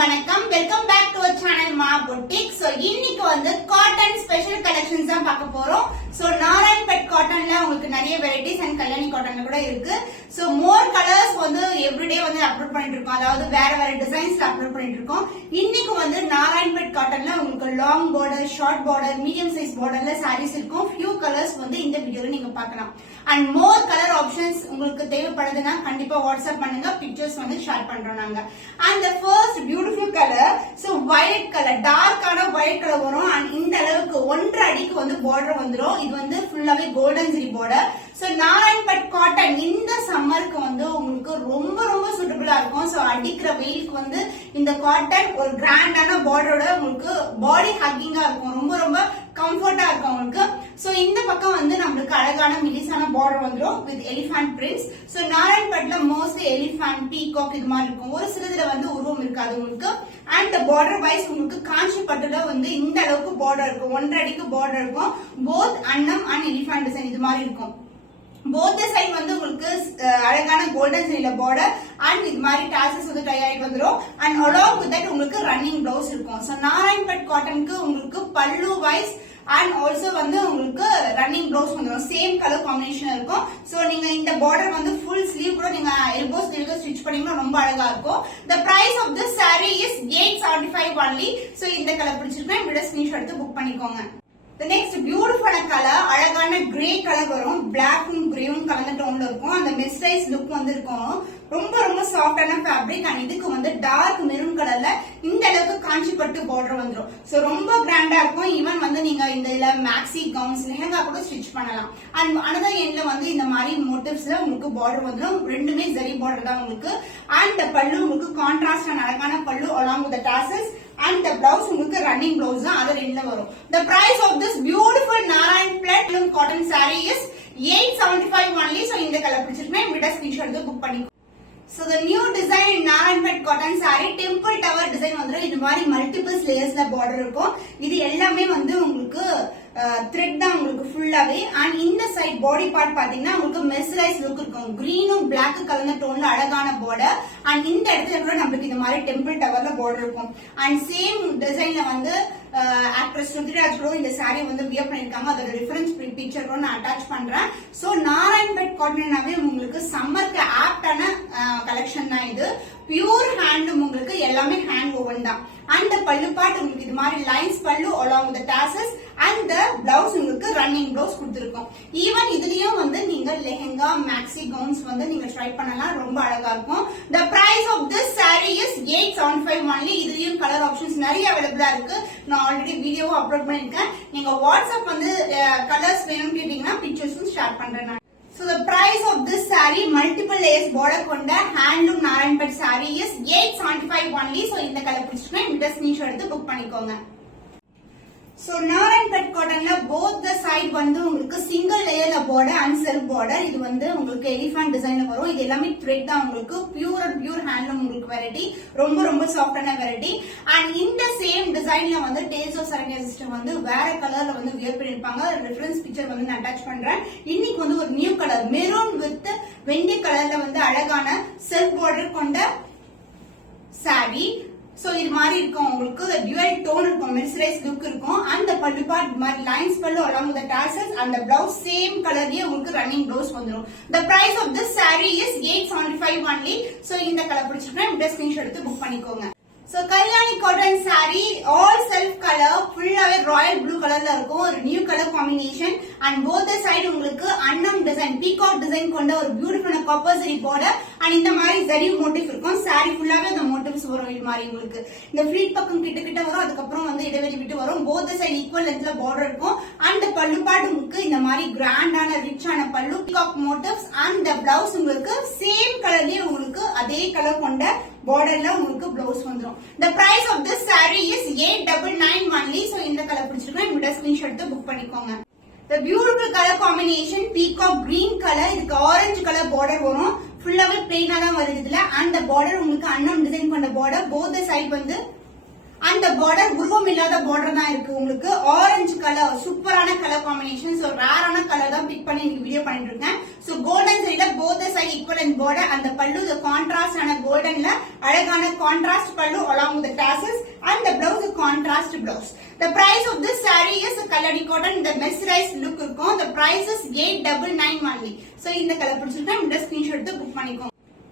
வணக்கம் welcome back to our channel Maa boutique. So இன்னைக்கு வந்து காட்டன் ஸ்பெஷல் கலெக்ஷன்ஸ் தான் பார்க்க போறோம். சோ நாராயண்பேட் காட்டன்ல உங்களுக்கு நிறைய வெரைட்டிஸ் அண்ட் கல்யாணி காட்டன்ல கூட இருக்கு. சோ மோர் கலர்ஸ் வந்து எவ்ரிடே வந்து அப்லோட் பண்ணிட்டு இருக்கோம், அதாவது வேற வேற டிசைன்ஸ்ல அப்லோட் பண்ணிட்டு இருக்கோம். இன்னைக்கு வந்து நாராயண்பேட் காட்டன்ல உங்களுக்கு long border, short border, medium size பார்டர்ல சாரீஸ் இருக்கும். ஃபியூ கலர்ஸ் வந்து இந்த வீடியோல நீங்க பார்க்கலாம். அண்ட் மோர் கலர் ஆப்ஷன்ஸ் உங்களுக்கு தேவைப்படுதுன்னா கண்டிப்பா வாட்ஸ்அப் பண்ணுங்க, பிக்சர்ஸ் வந்து ஷேர் பண்றோம் நாங்க. And the first beautiful colour, so violet colour, டார்க்கான வயலட் கலர் வரும். அண்ட் இந்த அளவுக்கு 1.5 அடிக்கு வந்து பார்டர் வந்துரும். இது வந்து ஃபுல்லாவே golden zari border. So Narayanpet cotton இந்த சம்மருக்கு வந்து உங்களுக்கு ரொம்ப ரொம்ப சூட்டபிளா இருக்கும். சோ அடிக்கிற வெயிலுக்கு வந்து இந்த காட்டன் ஒரு கிராண்டான பார்டரோட உங்களுக்கு பாடி ஹக்கிங்கா இருக்கும், ரொம்ப ரொம்ப கம்ஃபர்ட்டா இருக்கும் உங்களுக்கு. சோ இந்த பக்கம் வந்து நம்மளுக்கு அழகான மிலிசான பார்டர் வந்துரும் வித் எலிஃபண்ட் பிரிண்ட்ஸ். சோ நாராயண்பேட்ல மோஸ்ட்லி எலிஃபண்ட், பீகாக் இது மாதிரி இருக்கும், ஒரு சிலதுல வந்து உருவம் இருக்காது உங்களுக்கு. அண்ட் பார்டர் வைஸ் உங்களுக்கு காஞ்சி பட்டுல வந்து இந்த அளவுக்கு பார்டர் இருக்கும், 1.5 அடிக்கு பார்டர் இருக்கும். போத் அன்னம் அண்ட் எலிஃபண்ட் டிசைன் இது மாதிரி இருக்கும். போத் சைட் வந்து உங்களுக்கு அழகான கோல்டன் ஜரியில பார்டர் அண்ட் இது மாதிரி டாசஸ் வந்து டை ஆகி வந்துரும். அண்ட் அலாங் வித் தட் உங்களுக்கு ரன்னிங் பிளவுஸ் இருக்கும். சோ நாராயண்பேட் காட்டனுக்கு உங்களுக்கு பல்லு வைஸ் அண்ட் ஆல்சோ வந்து உங்களுக்கு ரன்னிங் பிளவுஸ் வந்துடும், சேம் கலர் காம்பினேஷன் இருக்கும். சோ நீங்க இந்த பார்டர் வந்து ஃபுல் ஸ்லீவ் கூட நீங்க எல்போ ஸ்லீவ்ல ஸ்டிச் பண்ணீங்கன்னா ரொம்ப அழகா இருக்கும். The price of this saree is 875 only. So இந்த கலர் பிடிச்சிருக்கா வீடியோ ஸ்கிரீன்ஷாட் எடுத்து புக் பண்ணிக்கோங்க. The next beautiful கலர், அழகான கிரே கலர் வரும், பிளாக்கும் கிரேவும் கலந்த டோன்ல இருக்கும். அந்த மெஸ்டைஸ் லுக் வந்து இருக்கும், ரொம்ப ரொம்ப சாஃப்டான ஃபேப்ரிக். அண்ட் இதுக்கு வந்து டார்க் மெரூன் கலர்ல இந்த அளவுக்கு காஞ்சி பட்டு பார்டர் வந்துரும். சோ ரொம்ப கிராண்டா இருக்கும். ஈவன் வந்து நீங்க இந்த இதுல மேக்ஸி கவுன்ஸ், லெஹங்கா கூட ஸ்டிச் பண்ணலாம். அண்ட் அனதர் எண்ட்ல வந்து இந்த மாதிரி மோட்டிவ்ஸ்ல உங்களுக்கு பார்டர் வந்துடும். ரெண்டுமே ஜரி பார்டர் தான் உங்களுக்கு. அண்ட் பல்லு உங்களுக்கு கான்ட்ராஸ்ட் அண்ட் அழகான பல்லு along with the tassels. And the blouse உங்களுக்கு running blouse தான், அது ரெண்டுல வரும். The price of this beautiful Narayanpet cotton saree is 875 only. So இந்த கலர் பிடிச்சிருக்கேன் வீடியோ ஸ்கிரீன்ஷாட் எடுத்து புக் பண்ணிக்கோ. So the new design in Narayanpet cotton saree, temple tower design வந்துரும். இது மாதிரி மல்டிபிள் லேயர்ஸ்ல பார்டர் இருக்கும். இது எல்லாமே வந்து உங்களுக்கு த்ரெட் தான் உங்களுக்கு ஃபுல்லாவே. அண்ட் இந்த சைட் பாடி பார்ட் பாத்தீங்கன்னா உங்களுக்கு மெஸ்லைஸ் லுக் இருக்கும், கிரீனும் பிளாக் கலந்த டோன்ல அழகான பார்டர். அண்ட் இந்த இடத்துல கூட நம்மளுக்கு இந்த மாதிரி டெம்பிள் டவர்ல பார்டர் இருக்கும். அண்ட் சேம் டிசைன்ல வந்து ஆக்ட்ரஸ் ஸ்ருதிராஜ் கூட இந்த சாரி வந்து வியர் பண்ணிருக்காங்க, அதோட ரெஃபரன்ஸ் பிக்சர் கூட நான் அட்டாச் பண்றேன். சோ நாராயண்பேட் காட்டன்னாவே உங்களுக்கு சம்மருக்கு ஆப்டான கலெக்ஷன் தான் இது. பியூர் ஹேண்ட்லூம், உங்களுக்கு எல்லாமே ஹேண்ட் ஓவன் தான். அண்ட் பல்லு பார்ட் உங்களுக்கு இது மாதிரி லைன்ஸ் பல்லு along with the tassels. And blouse உங்களுக்கு ரன்னிங் பிளவுஸ் கொடுத்திருக்கோம். ஈவன் இதுலயும் வந்து நீங்க லெஹங்கா, மேக்ஸி கவுன்ஸ் வந்து நீங்க ட்ரை பண்ணலாம், ரொம்ப அழகா இருக்கும். The price of this saree is 875 only. இதுலயும் கலர் ஆப்ஷன்ஸ் நிறைய அவைலபிளா இருக்கு. நான் ஆல்ரெடி வீடியோவும் அப்லோட் பண்ணிருக்கேன். நீங்க வாட்ஸ்அப் வந்து கலர்ஸ் வேணும்னு கேட்டீங்கன்னா பிக்சர்ஸும் ஷேர் பண்றேன். So the price of this saree, multiple layers border கொண்ட handloom Narayanpet saree is 875 only. So இந்த கலர் பிடிச்சிருக்கேன் வீடியோ ஸ்கிரீன்ஷாட் எடுத்து புக் பண்ணிக்கோங்க. So Narayanpet cottonல both the side வந்து உங்களுக்கு single லேயர்ல border and self border. இது வந்து உங்களுக்கு எலிஃபண்ட் டிசைன்ல வரும். இது எல்லாமே த்ரெட் தான், உங்களுக்கு பியூர் ஹேண்ட்லூம் உங்களுக்கு வெரைட்டி, ரொம்ப ரொம்ப சாஃப்டான வெரைட்டி. அண்ட் இந்த சேம் டிசைன்ல வந்து டேல்ஸ் ஆஃப் சரண்யா சிஸ்டம் வந்து வேற கலர்ல வந்து வியர் பண்ணிருப்பாங்க, ரெஃபரன்ஸ் பிக்சர் வந்து நான் அட்டாச் பண்றேன். இன்னைக்கு வந்து ஒரு நியூ கலர் மெரூன் வித் வெண்டி கலர்ல வந்து அழகான செல்ஃப் பார்டர் கொண்ட saree. சோ இது மாதிரி இருக்கும், உங்களுக்கு டியூவல் டோன் இருக்கும், மெர்சரைஸ் லுக் இருக்கும். அந்த பல்லு பார்ட் மாதிரி லைன்ஸ் பல்லு along with the tassels. அந்த பிளவுஸ் சேம் கலர்லயே உங்களுக்கு ரன்னிங் பிளவுஸ் வந்துரும். The price of this saree is 875 only. So இந்த கலர் பிடிச்சிருக்கேன் வீடியோ ஸ்கிரீன்ஷாட் எடுத்து புக் பண்ணிக்கோங்க. So Kalyani cotton saree all self colour, ஃபுல்லாவே ராயல் ப்ளூ கலர்ல இருக்கும், ஒரு new colour combination. And both side உங்களுக்கு அன்னம் டிசைன், பீகாக் டிசைன் கொண்ட ஒரு பியூட்டிஃபுல்லான காப்பர் ஜரி பார்டர். அண்ட் இந்த மாதிரி ஜரி மோட்டிவ் இருக்கும். saree ஃபுல்லாவே அந்த மோட்டிவ்ஸ் வரும். இது மாதிரி உங்களுக்கு இந்த ஃபிளீட் பக்கம் கிட்ட கிட்ட வரும், அதுக்கப்புறம் வந்து இடைவெளி விட்டு வரும். போத் சைடு ஈக்குவல் லென்த்ல பார்டர் இருக்கும். அண்ட் பல்லு பார்ட் உங்களுக்கு இந்த மாதிரி கிராண்டான ரிச்சான பல்லு, பீகாக் மோட்டிவ்ஸ். அண்ட் பிளவுஸ் உங்களுக்கு சேம் கலர்லயே உங்களுக்கு அதே கலர் கொண்ட பார்டர்ல உங்களுக்கு பிளவுஸ் வந்துரும். The price of this saree is 899 only. So இந்த கலர் பிடிச்சிருக்கேன் வீடியோ ஸ்கிரீன்ஷாட் எடுத்து புக் பண்ணிக்கோங்க. The beautiful color combination, peacock green color, இதுக்கு ஆரஞ்சு கலர் பார்டர் வரும், ஃபுல்லாவே பிளெயினா தான் வருது இதுல. அண்ட் the border உங்களுக்கு அன்னம் டிசைன் பண்ண பார்டர், both the side வந்து அந்த பார்டர் உருவம் இல்லாத பார்டர் தான் இருக்கு. உங்களுக்கு ஆரஞ்சு கலர் சூப்பரான கலர் காம்பினேஷன். சோ ரேரான கலர் தான் பிக் பண்ணி இன்னைக்கு வீடியோ பண்ணிட்டு இருக்கேன். சோ கோல்டன் சரியில போத் சைடு ஈக்குவல் பார்டர். அந்த பல்லு கான்ட்ராஸ்ட் ஆன கோல்டன்ல அழகான கான்ட்ராஸ்ட் பல்லு along with the tassels and the blouse contrast blouse. The price of this saree is Kalyani cotton. The mesmerized look இருக்கும். The price is 899 only. So இந்த colour பிடிச்சிருக்கா இந்த screenshot எடுத்து book பண்ணிக்கோங்க.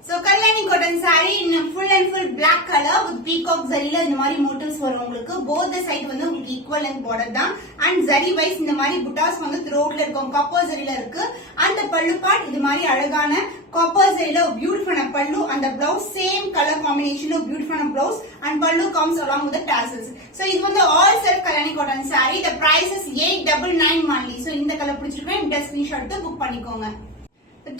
So Kalyani cotton saree in full and full black color with peacock zariல இந்த மாதிரி motifs வரும் உங்களுக்கு. Both the side வந்து உங்களுக்கு equal and border தான். And zari wise இந்த மாதிரி புட்டாஸ் வந்து throatல இருக்கும். copper zariல இருக்கு. அந்த பல்லு part இது மாதிரி அழகான copper zariல beautiful பல்லு. அந்த blouse same color combination beautiful blouse and pallu comes along with the tassels. So இது வந்து all self Kalyani cotton saree. The price is 899 only. So இந்த கலர் பிடிச்சிருக்கேன் இந்த ஸ்கிரீன்ஷாட் எடுத்து புக் பண்ணிக்கோங்க.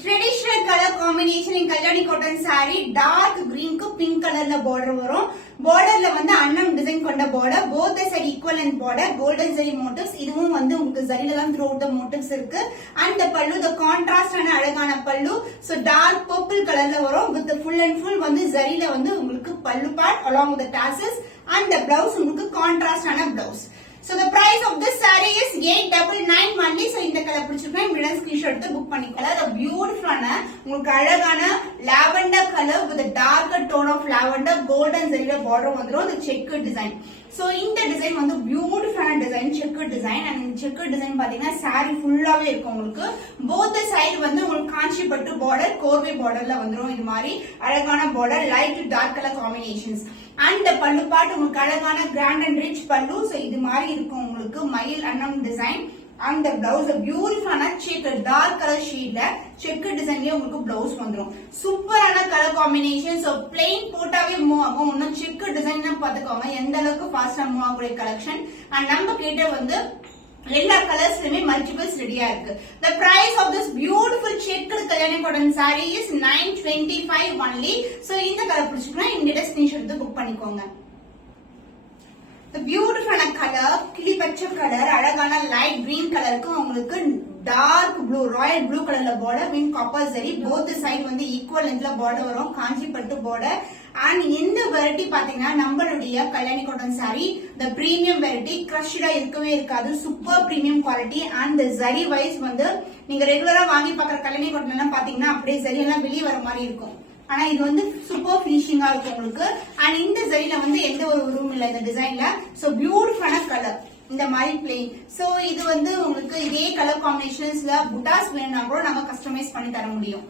Traditional color combination in Kalyani cotton saree dark green க்கு pink colorல border வரும். borderல வந்து அன்னம் டிசைன் கொண்ட border, both the side equal and border, golden zari motifs. இதுவும் வந்து உங்களுக்கு zariல தான் throughout the motifs இருக்கு. and the pallu the contrast ஆன அழகான பல்லு. so dark purple colorல வரும் with the full and full வந்து zariல வந்து உங்களுக்கு பல்லு part along with the tassels and the blouse உங்களுக்கு contrast ஆன blouse. So the price of this saree is 899 only. So இந்த கலர் பிடிச்சிருக்கா இந்த ஸ்கிரீன்ஷாட் எடுத்து புக் பண்ணிக்கலாம். அது பியூட்டிஃபுல்லான உங்களுக்கு அழகான lavender colour with a darker tone of lavender golden zari border வந்துரும். the checker design. So இந்த டிசைன் வந்து பியூட்டிஃபுல்லான டிசைன் checker design. and இந்த checker design பாத்தீங்கன்னா saree ஃபுல்லாவே இருக்கும் உங்களுக்கு. both the side வந்து உங்களுக்கு காஞ்சிபட்டு border கோர்வை borderல வந்துரும். இது மாதிரி அழகான border light to dark color combinations. and the pallu part உங்களுக்கு அழகான grand and rich pallu. so இது மாதிரி இருக்கும் உங்களுக்கு மயில் அன்னம் டிசைன். and the blouse பியூட்டிஃபுல்லான checker dark color shade checker டிசைன்லயே உங்களுக்கு blouse வந்துரும். சூப்பரான கலர் காம்பினேஷன். so plain போட்டாவே மூவ் ஆகும். இன்னும் checker டிசைன் பாத்துக்கோங்க எந்த அளவுக்கு ஃபாஸ்டா மூவ் ஆகக்கூடிய கலெக்ஷன். and நம்ம கிட்ட வந்து எல்லா கலர்ஸ்லயுமே மல்டிபிள்ஸ் ரெடியா இருக்கு. The price of this beautiful checkered Kalyani cotton saree is 925 only. So இந்த கலர் பிடிச்சிருக்கா இந்த ஸ்கிரீன்ஷாட் எடுத்து புக் பண்ணிக்கோங்க. The beautiful color கிளி பச்சை கலர் அழகான லைட் கிரீன் கலருக்கு உங்களுக்கு டார்க் ப்ளூ ராயல் ப்ளூ கலர்ல border with copper zari. Both side வந்து ஈக்குவல் லென்த்ல பார்டர் வரும். காஞ்சிபட்டு பார்டர். and இந்த வெரைட்டி பாத்தீங்கன்னா நம்மளுடைய Kalyani cotton saree the premium variety crushed-ஆ இருக்கவே இருக்காது. Super premium quality. and the zari wise வந்து நீங்க ரெகுலரா வாங்கி பாக்குற Kalyani cotton எல்லாம் பாத்தீங்கன்னா அப்படியே zari எல்லாம் வெளிய வர மாதிரி இருக்கும். ஆனா இது வந்து சூப்பர் ஃபினிஷிங்கா இருக்கும் உங்களுக்கு. and இந்த ஜரில வந்து எந்த ஒரு உருவம் இல்ல இந்த டிசைன்ல. சோ பியூட்டிஃபுல்லான கலர் இந்த மாதிரி பிளேன். சோ இது வந்து உங்களுக்கு இதே கலர் காம்பினேஷன்ஸ்ல புட்டாஸ் வேணும்னா கூட நம்ம கஸ்டமைஸ் பண்ணி தர முடியும்.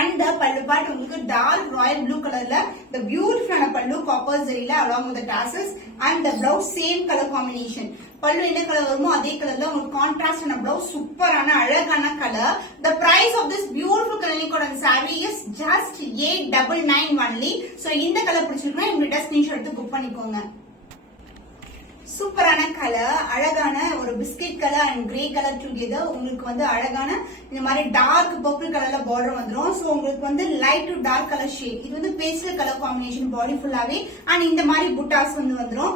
and the pallu part உங்களுக்கு dark royal blue colorல the beautiful pallu copper zariல along with the tassels and the blouse same color combination. பல்லு என்ன கலர் வருமோ அதே கலர்ல உங்களுக்கு கான்ட்ராஸ்ட் ஆன blouse சூப்பரான அழகான colour. the price of this beautiful Kalyani cotton saree is just 899 only. so இந்த கலர் பிடிச்சிருக்கா இந்த ஸ்கிரீன்ஷாட் எடுத்து புக் பண்ணிக்கோங்க. சூப்பரான கலர் அழகான ஒரு biscuit colour and grey colour together. உங்களுக்கு வந்து அழகான இந்த மாதிரி டார்க் பர்பிள் கலர்ல பார்டர் வந்துரும். சோ உங்களுக்கு வந்து light to dark colour shade. இது வந்து பேஸ்டல் கலர் காம்பினேஷன் பாடி ஃபுல்லாவே. அண்ட் இந்த மாதிரி புட்டாஸ் வந்து வந்துரும்.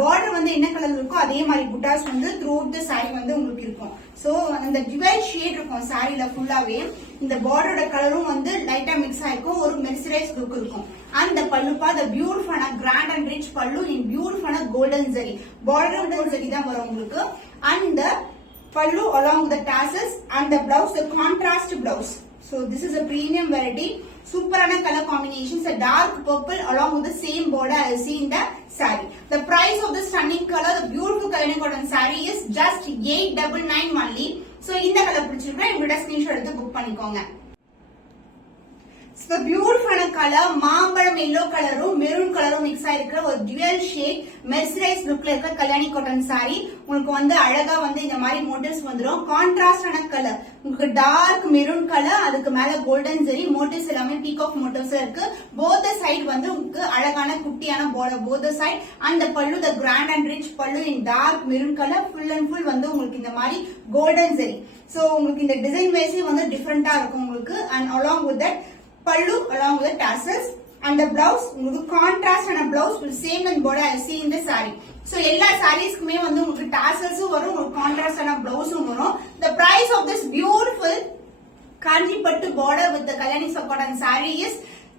பார்டர் வந்து என்ன கலர் இருக்கோ அதே மாதிரி புட்டாஸ் வந்து த்ரூஅவுட் தி saree வந்து உங்களுக்கு இருக்கும். சோ அந்த டிவைட் ஷேட் இருக்கும் சாரில ஃபுல்லாவே. இந்த பார்டரோட கலரும் வந்து லைட்டா மிக்ஸ் ஆயிருக்கும். ஒரு மெர்சரைஸ் லுக் இருக்கும். and the pallu part the beautiful grand and rich pallu in beautiful golden zari border golden zari தான் வரும் உங்களுக்கு. and the pallu along with the tassels and the blouse the contrast blouse. so this is a premium variety. சூப்பரான colour combinations a dark purple along with the same border as see in the saree. the price of the stunning color the beautiful Kalyani cotton saree is just 899 only. so இந்த colour பிடிச்சிருக்கா இந்த screenshot எடுத்து book பண்ணிக்கோங்க. So beautiful color மாம்பழம் yellow கலரும் maroon கலரும் mix ஆயிருக்கிற ஒரு dual shade mesmerized lookல இருக்க Kalyani cotton saree. உங்களுக்கு வந்து அழகா வந்து இந்த மாதிரி மோட்டிவ்ஸ் வந்துரும். கான்ட்ராஸ்டான கலர் உங்களுக்கு டார்க் மெரூன் கலர் அதுக்கு மேல கோல்டன் ஜரி மோட்டிவ்ஸ் எல்லாமே பீகாக் மோட்டிவ்ஸ் இருக்கு. both the side வந்து உங்களுக்கு அழகான குட்டியான border both the side and the pallu the grand and rich pallu in dark maroon color full and full வந்து உங்களுக்கு இந்த மாதிரி கோல்டன் ஜரி. சோ உங்களுக்கு இந்த டிசைன் வைஸே வந்து டிஃபரெண்டா இருக்கும் உங்களுக்கு. and along with that pallu along with the tassels and the blouse உங்களுக்கு contrast ஆன blouse will same and border as see in the saree. so எல்லா sareesக்குமே வந்து உங்களுக்கு tassels வரும் உங்களுக்கு contrast ஆன blouse வரும். the price of this beautiful kanji pattu border with the Kalyani cotton saree is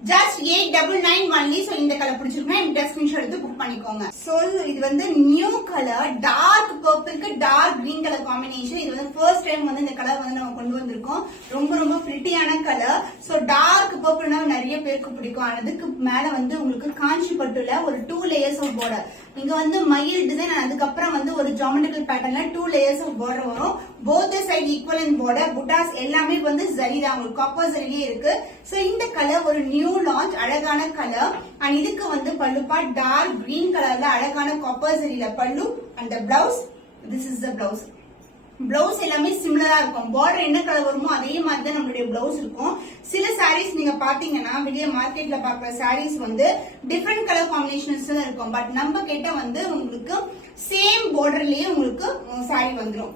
just 899 only. So இந்த colour பிடிச்சிருக்குன்னா இந்த ஸ்கிரீன்ஷாட் எடுத்து புக் பண்ணிக்கோங்க. சோ இது வந்து நியூ கலர் டார்க் பர்பிள்க்கு டார்க் கிரீன் கலர் காம்பினேஷன். இது வந்து ஃபர்ஸ்ட் டைம் வந்து இந்த கலர் வந்து நம்ம கொண்டு வந்திருக்கோம். ரொம்ப ரொம்ப பிரிட்டியான கலர். சோ டார்க் பர்பிள்னா நிறைய பேருக்கு பிடிக்கும். அதுக்கு மேல வந்து உங்களுக்கு காஞ்சி பட்டுல ஒரு 2 layers ஆஃப் border. இங்க வந்து மயில் டிசைன், அதுக்கப்புறம் வந்து ஒரு ஜியோமெட்ரிக்கல் பேட்டர்ன்ல 2 layers ஆஃப் border வரும். both the side equal in border. புட்டாஸ் எல்லாமே வந்து ஜரி தான், உங்களுக்கு காப்பர் ஜரியே இருக்கு. சோ இந்த கலர் ஒரு நியூ லான்ச், அழகான கலர். அண்ட் இதுக்கு வந்து பல்லு பார்ட் டார்க் கிரீன் கலர்ல அழகான காப்பர் ஜரியில பல்லு. And blouse, this is the blouse. Blouse எல்லாமே சிமிலரா இருக்கும். பார்டர் என்ன கலர் வருமோ அதே மாதிரி தான் நம்மளுடைய பிளவுஸ் இருக்கும். சில சாரீஸ் நீங்க பாத்தீங்கன்னா வெளிய மார்க்கெட்ல பாக்குற சாரீஸ் வந்து டிஃபரெண்ட் கலர் காம்பினேஷன்ஸ் தான் இருக்கும். பட் நம்ம கிட்ட வந்து உங்களுக்கு சேம் பார்டர்லயே உங்களுக்கு சாரி வந்துடும்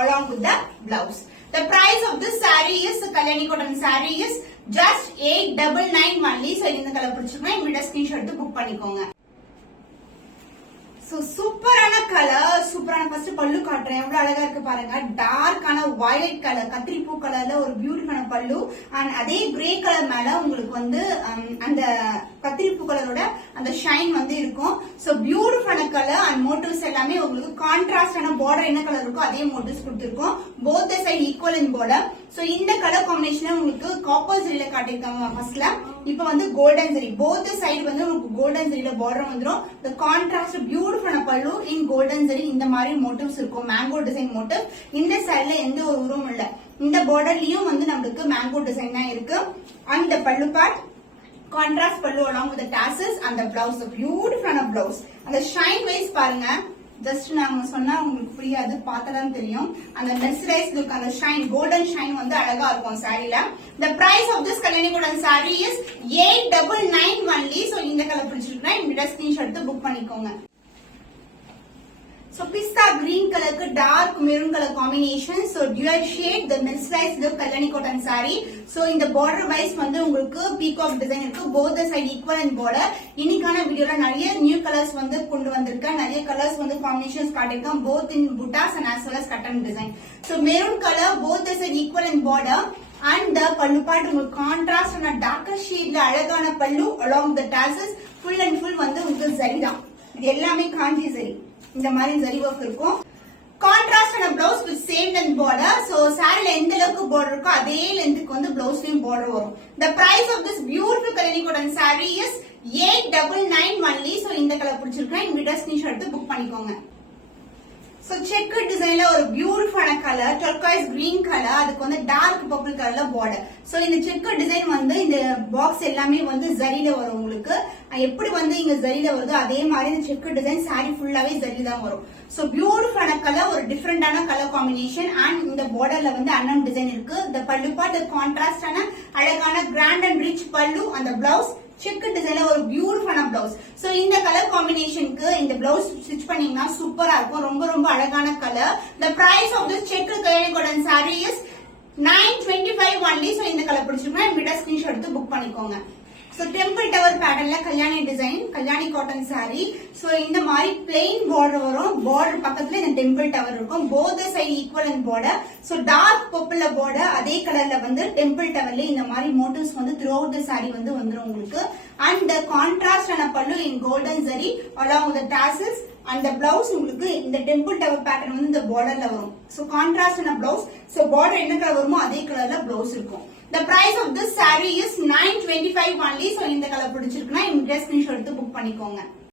along with the blouse. The price of this saree is Kalyani cotton saree is just 899 only. So இந்த கலர் பிடிச்சிருக்கா இந்த ஸ்கிரீன்ஷாட் எடுத்து புக் பண்ணிக்கோங்க. சோ சூப்பரான கலர், சூப்பரான ஃபர்ஸ்ட் பல்லு காட்டுறேன். எவ்வளவு அழகா இருக்கு பாருங்க. டார்க்கான வயலட் கலர், கத்திரிப்பூ கலர்ல ஒரு பியூட்டிஃபுல்லான பல்லு. அண்ட் அதே கிரே கலர் மேல உங்களுக்கு வந்து அந்த கத்திரிப்பூ கலரோட அந்த ஷைன் வந்து இருக்கும். சோ பியூட்டிஃபுல்லான கலர். அண்ட் மோட்டிவ்ஸ் எல்லாமே உங்களுக்கு கான்ட்ராஸ்டான பார்டர் என்ன கலர் இருக்கோ அதே மோட்டிவ்ஸ் கொடுத்திருக்கோம். Both the side equal in border. So இந்த கலர் காம்பினேஷன் உங்களுக்கு காப்பர் ஜரியில காட்டிருக்காங்க ஃபர்ஸ்ட்ல. இப்போ வந்து கோல்டன் ஜரி, போத் சைடு வந்து உங்களுக்கு கோல்டன் ஜரியில பார்டர் வந்துரும். the contrast பியூட்டிஃபுல்லான பல்லு இன் கோல்டன் ஜரி. இந்த மாதிரி மோட்டிவ்ஸ் இருக்கும், மேங்கோ டிசைன் மோட்டிவ். இந்த சைடுல எந்த ஒரு உருவம் இல்ல. இந்த பார்டர்லயும் வந்து நம்மளுக்கு மேங்கோ டிசைன் தான் இருக்கு. அந்த பல்லு பார்ட் கான்ட்ராஸ்ட் பல்லு along with the tassels and the blouse, பியூட்டிஃபுல்லான blouse. அந்த ஷைன் வைஸ் பாருங்க, ஜஸ்ட் நாங்க சொன்னா உங்களுக்கு புரியாது, பார்த்தாதான் தெரியும். அந்த மெர்சரைஸ் லுக், அந்த ஷைன், கோல்டன் ஷைன் வந்து அழகா இருக்கும் சாரில. The price of this Kalyani cotton saree is 899 only. So இந்த கலர் பிடிச்சிருக்குன்னா இந்த ஸ்கிரீன்ஷாட் எடுத்து புக் பண்ணிக்கோங்க. So pista green color ku dark maroon color combination. So dual shade, the mesmerized look Kalyani cotton saree. So in the border wise வந்து உங்களுக்கு peacock design இருக்கு. Both the side equal and border. இன்னைக்கான வீடியோல நிறைய new colours வந்து கொண்டு வந்திருக்கேன். நிறைய கலர்ஸ் வந்து combinations காட்டிருக்கேன். Both in buttas and as well as cotton design. So maroon color, both the side equal and border. And the pallu part உங்களுக்கு contrast ஆன டார்க்கர் ஷேட்ல அழகான பல்லு along the tassels. Full and full வந்து உங்களுக்கு ஜரி தான். இது எல்லாமே காஞ்சி ஜரி. இந்த மாதிரி ஜரி ஒர்க் இருக்கும். கான்ட்ராஸ்டான blouse with same length border. So சாரில எந்த அளவுக்கு பார்டர் இருக்கோ அதே லென்த்துக்கு வந்து பிளவுஸ்லயும் பார்டர் வரும். The price of this beautiful Kalyani cotton saree is 899 only. So இந்த கலர் பிடிச்சிருக்கா இந்த ஸ்கிரீன்ஷாட் எடுத்து புக் பண்ணிக்கோங்க. சோ செக்கர் டிசைன்ல ஒரு பியூட்டிஃபுல்லான கலர், டர்காய்ஸ் கிரீன் கலர், அதுக்கு வந்து டார்க் பர்பிள் கலர்ல பார்டர். சோ இந்த செக்கர் டிசைன் வந்து இந்த பாக்ஸ் எல்லாமே வந்து ஜரியில வரும். உங்களுக்கு எப்படி வந்து இங்க ஜரியில வருதோ அதே மாதிரி இந்த செக்கர் டிசைன் சாரி ஃபுல்லாவே ஜரியில தான் வரும். சோ பியூட்டிஃபுல்லான கலர், ஒரு டிஃபரெண்டான கலர் காம்பினேஷன். அண்ட் இந்த பார்டர்ல வந்து அன்னம் டிசைன் இருக்கு. இந்த பல்லு பார்ட் கான்ட்ராஸ்டான அழகான கிராண்ட் அண்ட் ரிச் பல்லு. அந்த பிளவுஸ் செக் டிசைன்ல ஒரு பியூட்டிஃபுல்லான பிளவுஸ். சோ இந்த கலர் காம்பினேஷனுக்கு இந்த பிளவுஸ் ஸ்டிச் பண்ணீங்கன்னா சூப்பரா இருக்கும். ரொம்ப ரொம்ப அழகான colour. The price of this check Kalyani cotton saree is 925 only. So இந்த கலர் பிடிச்சிருக்கா இந்த ஸ்கிரீன்ஷாட் எடுத்து புக் பண்ணிக்கோங்க. சோ டெம்பிள் டவர் பேட்டர்ன்ல Kalyani design, Kalyani cotton sari. So இந்த மாதிரி பிளெயின் பார்டர் வரும். பார்டர் பக்கத்துல இந்த டெம்பிள் டவர் இருக்கும். Both side equal and border. So dark பர்பிள்ல பார்டர், அதே கலர்ல வந்து டெம்பிள் டவர்ல இந்த மாதிரி மோட்டிவ்ஸ் வந்து த்ரூ அவுட் தி சாரி வந்து வந்துரும் உங்களுக்கு. அண்ட் கான்ட்ராஸ்ட் ஆன pallu in golden zari along with the tassels. அந்த பிளவுஸ் உங்களுக்கு இந்த டெம்பிள் டவர் பேட்டர்ன் வந்து இந்த பார்டர்ல வரும். சோ கான்ட்ராஸ்ட் ஆன பிளவுஸ். சோ பார்டர் என்ன கலர் வருமோ அதே கலர்ல பிளவுஸ் இருக்கும். The price of this saree is 925 only. So இந்த கலர் பிடிச்சிருக்குன்னா இந்த ஸ்கிரீன்ஷாட் எடுத்து புக் பண்ணிக்கோங்க.